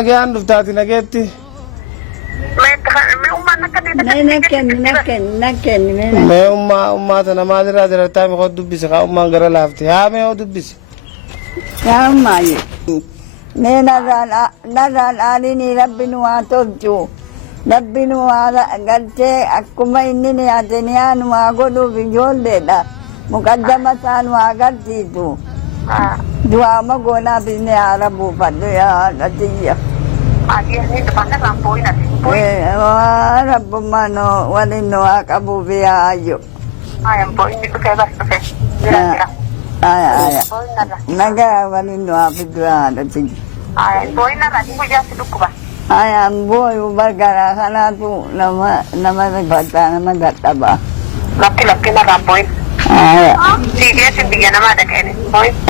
nagayaan dhuftaati nageetti. Mee ummaa tana maalirraa dirartaa mi koo dubbise kaa ummaan gara laafte haa mee oo dubbise. Yaa ummaayye. Mee narraan aalinii rabbi nu haa tolchu. Rabbi nu haa galchee akkuma inni nyaate nu haa godhuuf ijoolleedha. Muqaddama isaa nu haa agarsiisu. Du'aa magoonaa fi ni haa rabuufadhu yaa dhatiyya. Rabbummaan waliin nu haa qabuuf yaa ayyo. Nagaa waliin nu haa fidu yaa dhatiyya. Ayaan booyu bargara kanaatu nama rifataa nama dadhabaa. Lakki narraan booyin. Siidee biyya namaa dhaqeen booyin.